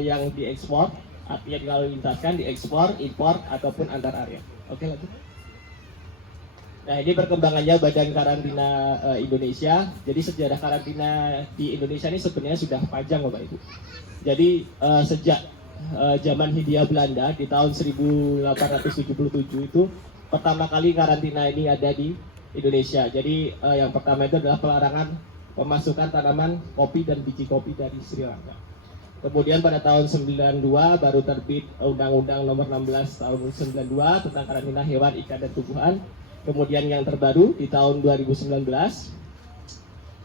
yang diekspor, artinya dilalu lintaskan, diekspor, impor, ataupun antar area. Oke, lanjut. Nah, ini perkembangannya Badan Karantina Indonesia. Jadi sejarah karantina di Indonesia ini sebenarnya sudah panjang Bapak Ibu. Jadi sejak zaman Hindia Belanda di tahun 1877 itu pertama kali karantina ini ada di Indonesia. Jadi yang pertama itu adalah pelarangan pemasukan tanaman kopi dan biji kopi dari Sri Lanka. Kemudian pada tahun 92 baru terbit Undang-Undang Nomor 16 tahun 92 tentang karantina hewan, ikan dan tumbuhan. Kemudian yang terbaru di tahun 2019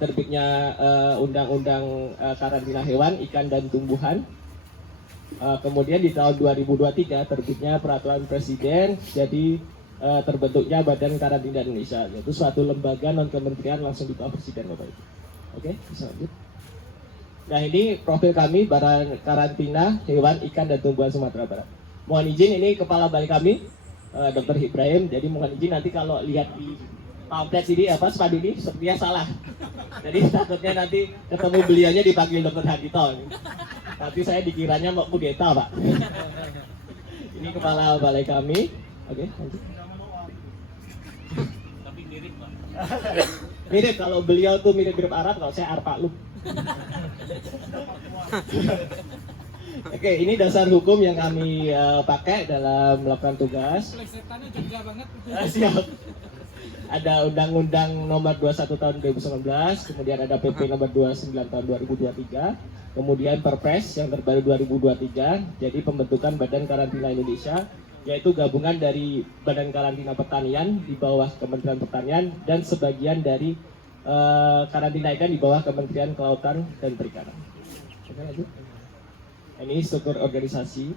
terbitnya Undang-Undang karantina hewan, ikan dan tumbuhan. Kemudian di tahun 2023 terbitnya Peraturan Presiden, jadi terbentuknya Badan Karantina Indonesia, yaitu suatu lembaga non-kementerian langsung di bawah Presiden Bapak Ibu. Oke, bisa lanjut. Nah, ini profil kami Badan Karantina Hewan, Ikan dan Tumbuhan Sumatera Barat. Mohon izin, ini Kepala Balai kami, Dr. Ibrahim. Jadi mohon izin nanti kalau lihat di pamflet ini spanduk ini sepertinya salah. Jadi takutnya nanti ketemu beliaunya dipanggil Dr. Handito. Nanti saya dikiranya mau kudeta, Pak. Ini Kepala Balai kami. Oke, lanjut. Tapi mirip Pak. Mirip, kalau beliau tuh mirip-mirip Arab, kalau saya Arpaklub. Oke, ini dasar hukum yang kami pakai dalam melakukan tugas. Siap. Ada Undang-Undang Nomor 21 Tahun 2019, kemudian ada PP Nomor 29 Tahun 2023, kemudian Perpres yang terbaru 2023, jadi pembentukan Badan Karantina Indonesia, yaitu gabungan dari Badan Karantina Pertanian di bawah Kementerian Pertanian dan sebagian dari karantina ikan di bawah Kementerian Kelautan dan Perikanan. Oke, lanjut. Ini struktur organisasi.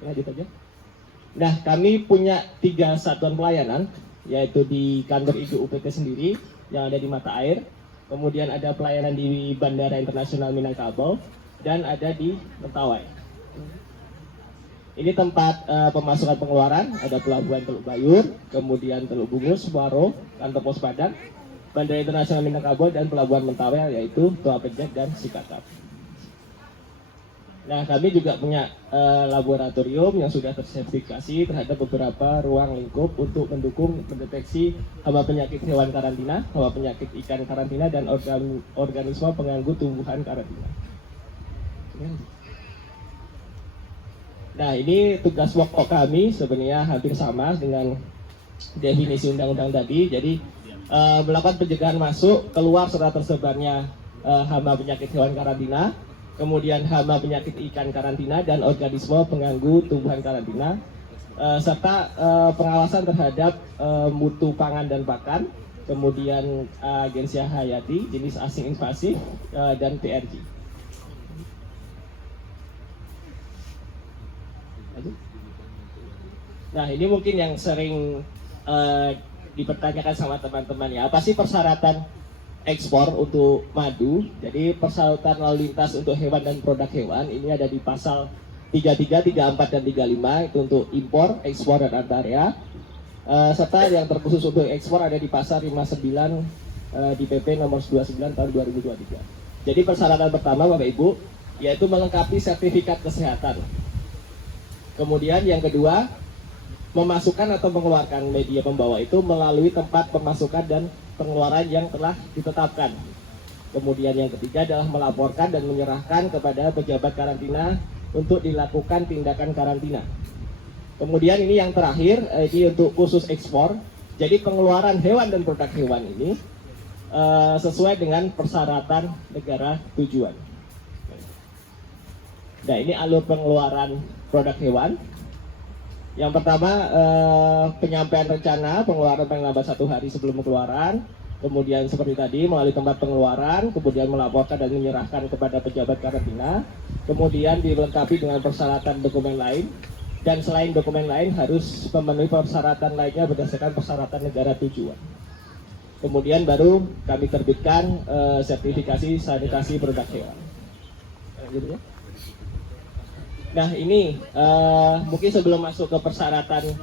Lanjut aja. Nah, kami punya 3 satuan pelayanan, yaitu di kantor induk UPT sendiri yang ada di mata air, kemudian ada pelayanan di Bandara Internasional Minangkabau, dan ada di Mentawai. Ini tempat pemasukan pengeluaran, ada pelabuhan Teluk Bayur, kemudian Teluk Bungus, Muaro, kantor pos Padang, Bandara Internasional Minangkabau, dan Pelabuhan Mentawai, yaitu Tua Pejat dan Sikatap. Nah, kami juga punya laboratorium yang sudah tersertifikasi terhadap beberapa ruang lingkup untuk mendukung mendeteksi hama penyakit hewan karantina, hama penyakit ikan karantina, dan organisme pengganggu tumbuhan karantina. Nah, ini tugas pokok kami sebenarnya hampir sama dengan definisi undang-undang tadi. Jadi melakukan pencegahan masuk, keluar serta tersebarnya hama penyakit hewan karantina, kemudian hama penyakit ikan karantina dan organisme pengganggu tumbuhan karantina, serta pengawasan terhadap mutu pangan dan pakan, kemudian agensia hayati, jenis asing invasif, dan TRG. Nah, ini mungkin yang sering dipertanyakan sama teman-teman ya, apa sih persyaratan ekspor untuk madu? Jadi persyaratan lalu lintas untuk hewan dan produk hewan ini ada di pasal 33, 34, dan 35 itu untuk impor, ekspor, dan antaranya. Serta yang terkhusus untuk ekspor ada di pasal 59 di PP nomor 29 tahun 2023. Jadi persyaratan pertama Bapak Ibu yaitu melengkapi sertifikat kesehatan. Kemudian yang kedua, memasukkan atau mengeluarkan media pembawa itu melalui tempat pemasukan dan pengeluaran yang telah ditetapkan. Kemudian yang ketiga adalah melaporkan dan menyerahkan kepada pejabat karantina untuk dilakukan tindakan karantina. Kemudian ini yang terakhir, ini untuk khusus ekspor. Jadi pengeluaran hewan dan produk hewan ini sesuai dengan persyaratan negara tujuan. Nah, ini alur pengeluaran produk hewan. Yang pertama, penyampaian rencana pengeluaran paling lambat 1 hari sebelum pengeluaran. Kemudian seperti tadi, melalui tempat pengeluaran, kemudian melaporkan dan menyerahkan kepada pejabat karantina. Kemudian dilengkapi dengan persyaratan dokumen lain. Dan selain dokumen lain, harus memenuhi persyaratan lainnya berdasarkan persyaratan negara tujuan. Kemudian baru kami terbitkan sertifikasi sanitasi produk hewan. Gitu ya. Nah, ini mungkin sebelum masuk ke persyaratan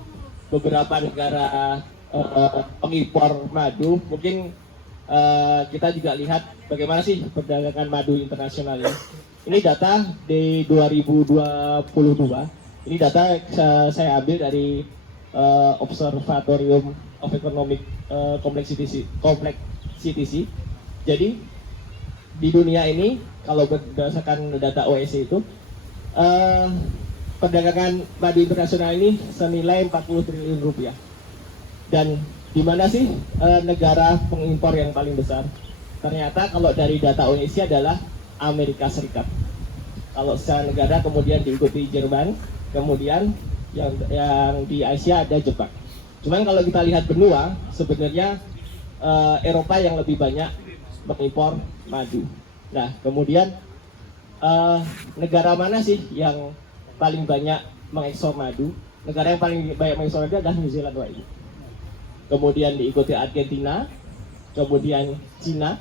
beberapa negara pengimpor madu, mungkin kita juga lihat bagaimana sih perdagangan madu internasional ini. Ini data di 2022. Ini data saya ambil dari Observatorium of Economic Complexity. Jadi di dunia ini kalau berdasarkan data OECD itu perdagangan madu internasional ini senilai 40 triliun rupiah. Dan di mana sih negara pengimpor yang paling besar? Ternyata kalau dari data OECD adalah Amerika Serikat. Kalau secara negara kemudian diikuti Jerman, kemudian yang di Asia ada Jepang. Cuman kalau kita lihat benua, sebenarnya Eropa yang lebih banyak mengimpor madu. Nah, kemudian negara mana sih yang paling banyak mengekspor madu? Negara yang paling banyak mengekspor madu adalah New Zealand, Pak Ibu. Kemudian diikuti Argentina, kemudian Cina,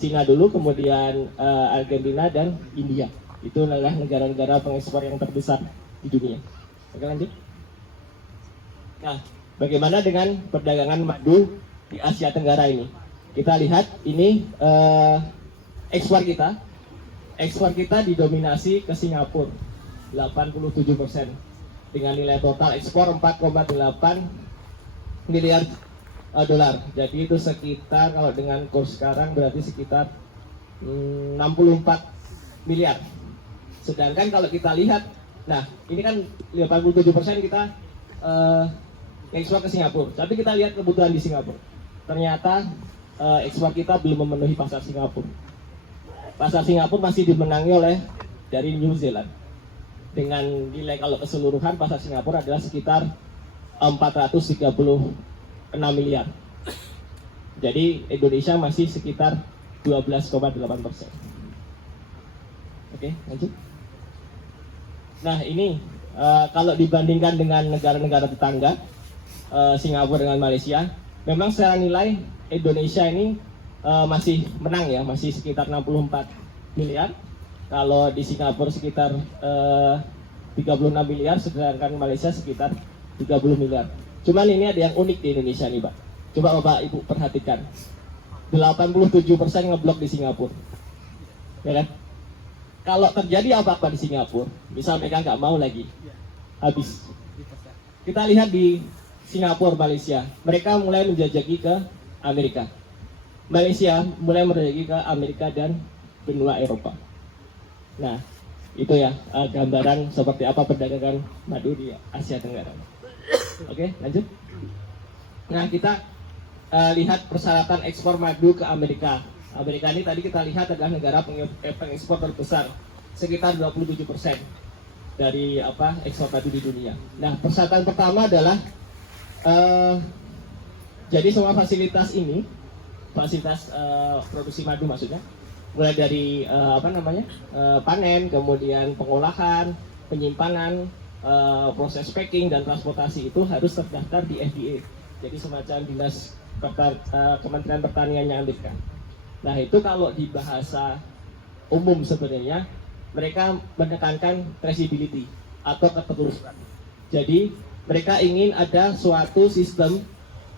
Cina dulu, kemudian Argentina dan India. Itu adalah negara-negara pengekspor yang terbesar di dunia. Oke, lanjut. Nah, bagaimana dengan perdagangan madu di Asia Tenggara ini? Kita lihat ini ekspor kita didominasi ke Singapura 87% dengan nilai total ekspor 4,8 miliar dolar. Jadi itu sekitar kalau dengan kurs sekarang berarti sekitar 64 miliar. Sedangkan kalau kita lihat, nah ini kan 87% kita ekspor ke Singapura. Tapi kita lihat kebutuhan di Singapura. Ternyata ekspor kita belum memenuhi pasar Singapura. Pasar Singapura masih dimenangi oleh dari New Zealand. Dengan nilai kalau keseluruhan pasar Singapura adalah sekitar 436 miliar. Jadi Indonesia masih sekitar 12,8%. Oke, lanjut. Nah ini kalau dibandingkan dengan negara-negara tetangga, Singapura dengan Malaysia, memang secara nilai Indonesia ini masih menang ya, masih sekitar 64 miliar. Kalau di Singapura sekitar 36 miliar, sedangkan Malaysia sekitar 30 miliar. Cuman ini ada yang unik di Indonesia nih Pak. Coba Bapak Ibu perhatikan. 87% ngeblok di Singapura. Ya kan? Kalau terjadi apa-apa di Singapura, misal mereka nggak mau lagi, habis. Kita lihat di Singapura, Malaysia, mereka mulai menjajaki ke Amerika. Malaysia mulai menjajaki ke Amerika dan benua Eropa. Nah, itu ya gambaran seperti apa perdagangan madu di Asia Tenggara. Oke, lanjut. Nah, kita lihat persyaratan ekspor madu ke Amerika. Amerika ini tadi kita lihat adalah negara pengekspor terbesar, sekitar 27% dari ekspor madu di dunia. Nah, persyaratan pertama adalah jadi semua fasilitas ini, fasilitas produksi madu maksudnya, mulai dari panen, kemudian pengolahan, penyimpanan, proses packing dan transportasi itu harus terdaftar di FDA. Jadi semacam dinas Kementerian Pertaniannya Amerika. Nah, itu kalau di bahasa umum sebenarnya mereka menekankan traceability atau ketelusuran. Jadi mereka ingin ada suatu sistem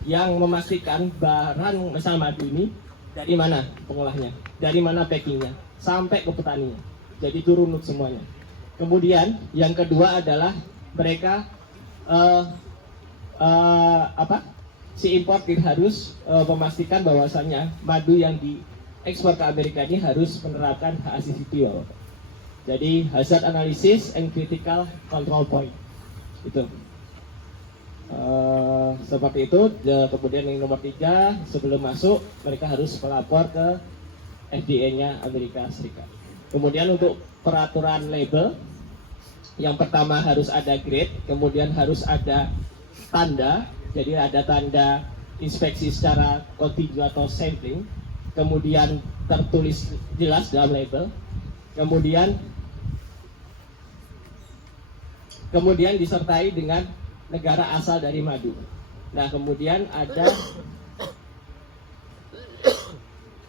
yang memastikan barang misal madu ini dari mana pengolahnya, dari mana packingnya, sampai ke petaninya. Jadi itu runut semuanya. Kemudian yang kedua adalah mereka si importir harus memastikan bahwasannya madu yang diekspor ke Amerika ini harus menerapkan HACCP. Jadi Hazard Analysis and Critical Control Point itu. Seperti itu. Kemudian yang nomor 3, sebelum masuk mereka harus melapor ke FDA-nya Amerika Serikat. Kemudian untuk peraturan label, yang pertama harus ada grade, kemudian harus ada tanda. Jadi ada tanda inspeksi secara kontinu atau sampling, kemudian tertulis jelas dalam label, kemudian disertai dengan negara asal dari madu. Nah, kemudian ada,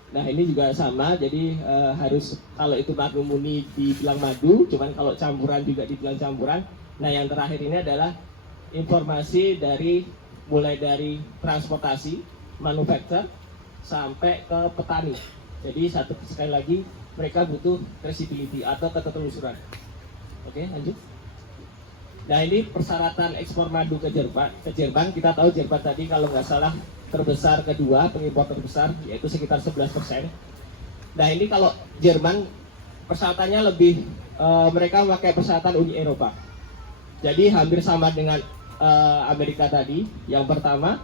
nah ini juga sama, jadi harus kalau itu madu murni dibilang madu, cuman kalau campuran juga dibilang campuran. Nah, yang terakhir ini adalah informasi mulai dari transportasi, manufaktur, sampai ke petani. Jadi sekali lagi mereka butuh traceability atau ketelusuran. Oke, lanjut. Nah, ini persyaratan ekspor madu ke Jerman. Kita tahu Jerman tadi kalau nggak salah terbesar kedua, pengimpor terbesar, yaitu sekitar 11%. Nah, ini kalau Jerman persyaratannya lebih, mereka memakai persyaratan Uni Eropa. Jadi hampir sama dengan Amerika tadi. Yang pertama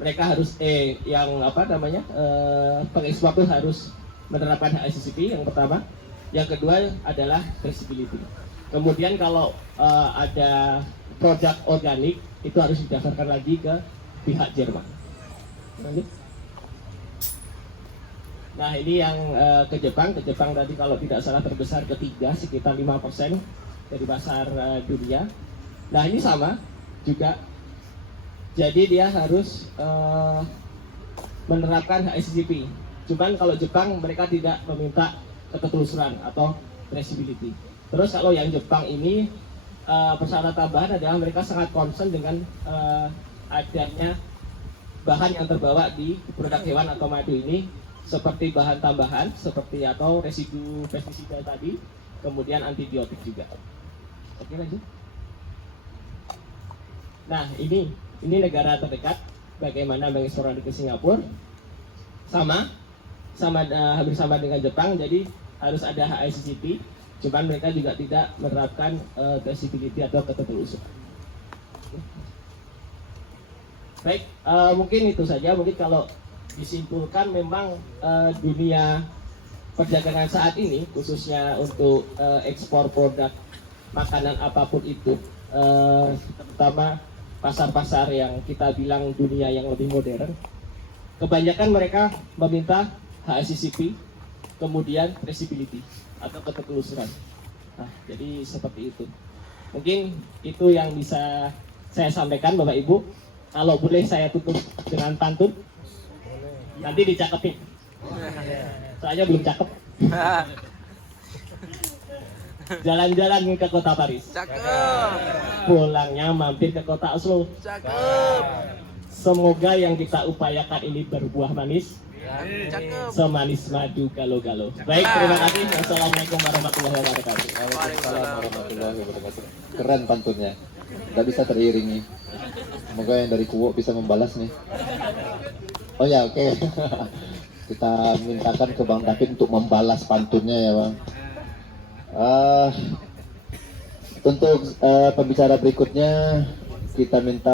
mereka harus pengekspor itu harus menerapkan HACCP yang pertama. Yang kedua adalah traceability. Kemudian kalau ada produk organik itu harus didaftarkan lagi ke pihak Jerman. Nah, ini yang ke Jepang. Ke Jepang tadi kalau tidak salah terbesar ketiga, sekitar 5% dari pasar dunia. Nah, ini sama juga. Jadi dia harus menerapkan HACCP. Cuman kalau Jepang mereka tidak meminta ketelusuran atau traceability. Terus kalau yang Jepang ini persyaratan tambahan adalah mereka sangat concern dengan adanya bahan yang terbawa di produk hewan atau madu ini, seperti bahan tambahan seperti atau residu pestisida tadi, kemudian antibiotik juga. Oke, lanjut. Nah, ini negara terdekat. Bagaimana mengekspor ke Singapura? Hampir sama dengan Jepang. Jadi harus ada HACCP. Cuman mereka juga tidak menerapkan traceability atau ketelusuran. Baik, mungkin itu saja. Mungkin kalau disimpulkan memang dunia perdagangan saat ini, khususnya untuk ekspor produk makanan apapun itu, terutama pasar-pasar yang kita bilang dunia yang lebih modern, kebanyakan mereka meminta HACCP, kemudian traceability atau ketelusuran. Nah, jadi seperti itu. Mungkin itu yang bisa saya sampaikan, Bapak Ibu. Kalau boleh saya tutup dengan pantun. Nanti dicakepin. Soalnya belum cakep. jalan-jalan ke kota Paris. Pulangnya mampir ke kota Oslo. Semoga yang kita upayakan ini berbuah manis. Semanis madu galo-galo. Baik, terima kasih. Wassalamualaikum warahmatullahi wabarakatuh. Waalaikumsalam warahmatullahi wabarakatuh. Keren pantunnya. Nggak bisa teriringi. Semoga yang dari Kuwo bisa membalas nih. Oh ya, oke. Kita mintakan ke Bang David untuk membalas pantunnya ya Bang. Untuk pembicara berikutnya kita minta